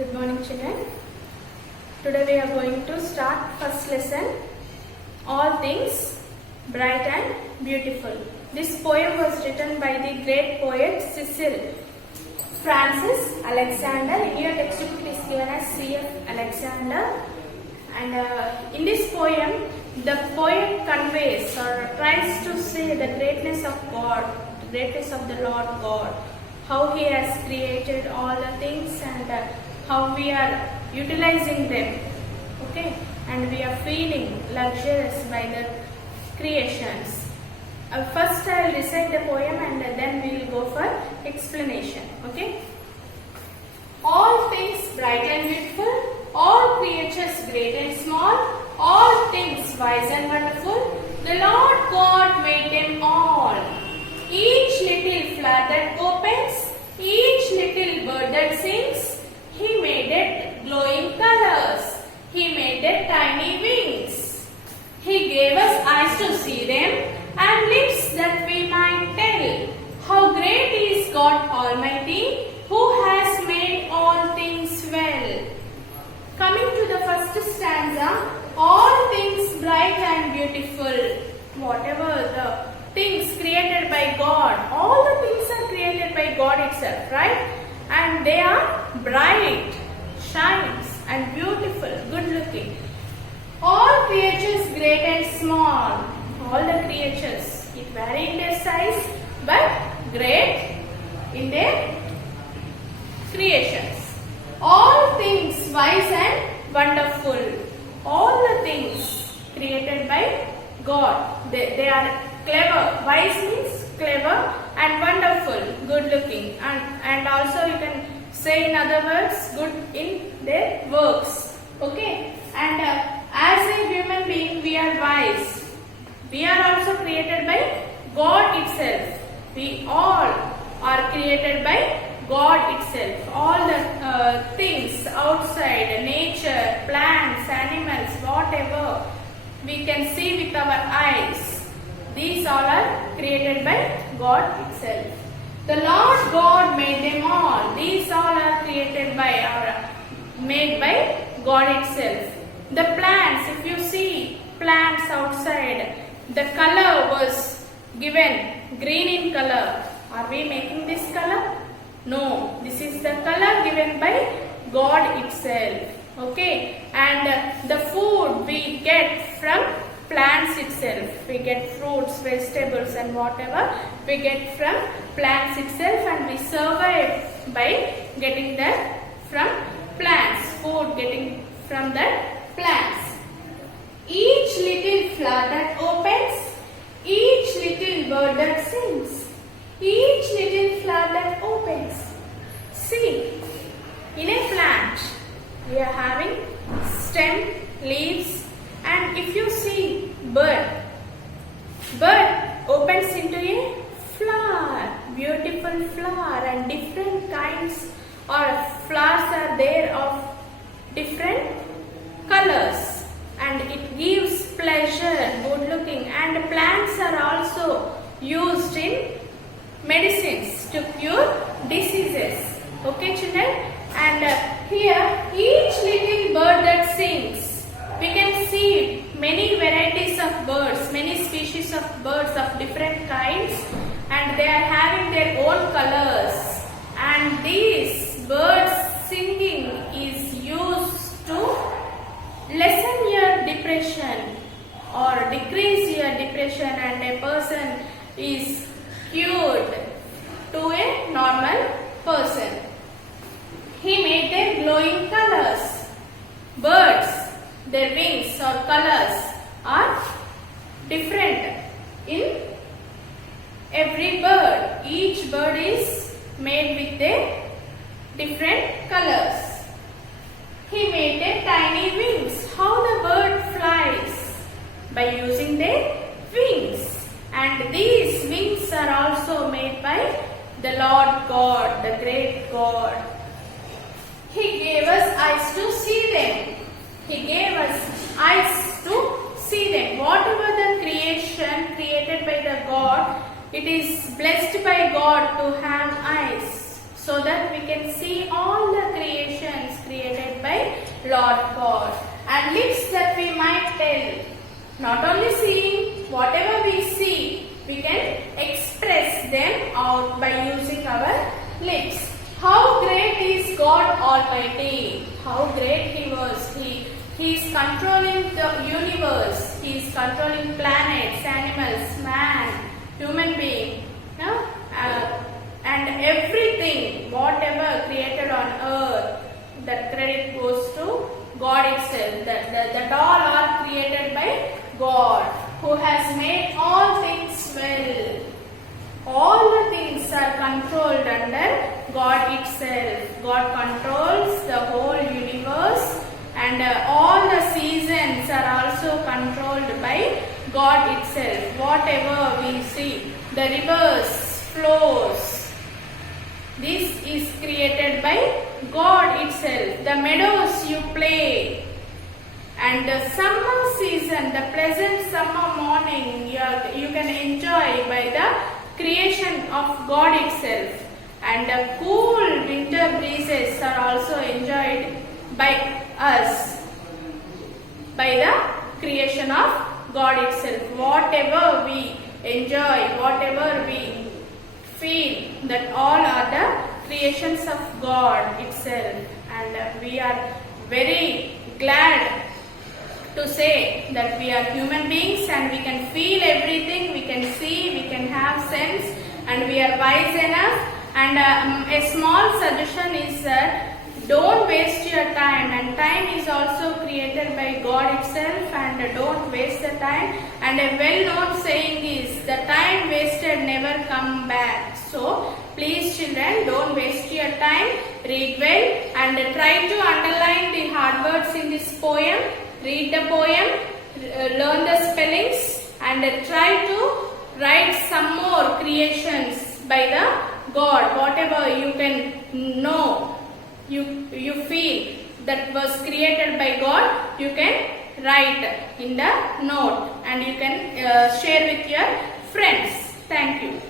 Good morning, children. Today we are going to start first lesson, All Things Bright and Beautiful. This poem was written by the great poet Cecil Francis Alexander. In your textbook it is given as C.F. Alexander. And in this poem, the poet conveys or tries to say the greatness of God, the greatness of the Lord God, how He has created all the things and how we are utilizing them, okay, and we are feeling luxurious by the creations. First I will recite the poem and then we will go for explanation, okay. All things bright and beautiful, all creatures great and small, all things wise and wonderful, the Lord God made them all. Each little flower that opens, each little bird that sings, He made it glowing colors. He made it tiny wings. He gave us eyes to see them and lips that we might tell how great is God Almighty, who has made all things well. Coming to the first stanza, all things bright and beautiful. Whatever the things created by God, all the things are created by God itself, right? And they are bright, shines and beautiful, good looking. All creatures great and small, all the creatures, it vary in their size but great in their creations. All things wise and wonderful, all the things created by God, they are clever. Wise means clever and wonderful, good looking, and also you can say in other words, good in their works, okay. And as a human being we are wise. We are also created by God itself. We all are created by God itself. All the things outside, nature, plants, animals, whatever we can see with our eyes, these all are created by God itself. The Lord God made them all. These all are created by or made by God itself. The plants, if you see plants outside, the color was given green in color. Are we making this color? No, this is the color given by God itself, okay. And the food we get from plants itself. We get fruits, vegetables and whatever we get from plants itself, and we survive by getting that from plants, food getting from that plants. Each little flower that opens, each little bird that sings, each little flower that opens. See, in a plant we are having stem, leaves, and if you see bird opens into a flower, beautiful flower, and different kinds or flowers are there of different colors, and it gives pleasure, good looking. And plants are also used in medicines to cure diseases, okay children. And here each little bird that sings, we can see many varieties of birds, many species of birds of different kinds, and they are having their own colors. And these birds singing is used to lessen your depression or decrease your depression, and a person is cured to a normal person. He made their glowing colors. Birds, their wings or colors are different in every bird. Each bird is made with their different colors. He made their tiny wings. How the bird flies? By using their wings. And these wings are also made by the Lord God, the great God. He gave us eyes to see them. He gave us eyes to see them. Whatever the creation created by the God, it is blessed by God to have eyes, so that we can see all the creations created and lips that we might tell. Not only seeing, whatever we see, we can express them out by using our lips. How great is God Almighty? How great He was. He is controlling the universe. He is controlling planets, animals, man, human being, and everything, whatever created on earth. That credit goes to God itself. That all are created by God, who has made all things well. All the things are controlled under God itself. God controls the whole universe, and all the seasons are also controlled by God itself. Whatever we see, the rivers flows, this is created by God itself. The meadows you play, and the summer season, the pleasant summer morning you can enjoy by the creation of God itself. And the cool winter breezes are also enjoyed by us, by the creation of God itself. Whatever we enjoy, whatever we feel, that all are the creations of God itself. And we are very glad to say that we are human beings and we can feel everything, we can see, we can have sense, and we are wise enough. And a small suggestion is that don't waste your time, and time is also created by God itself, and don't waste the time. And a well-known saying is, the time wasted never come back. So please children, don't waste your time, read well, and try to underline the hard words in this poem. Read the poem, learn the spellings, and try to write some more creations by the God. Whatever you can know, you feel that was created by God, you can write in the note, and you can share with your friends. Thank you.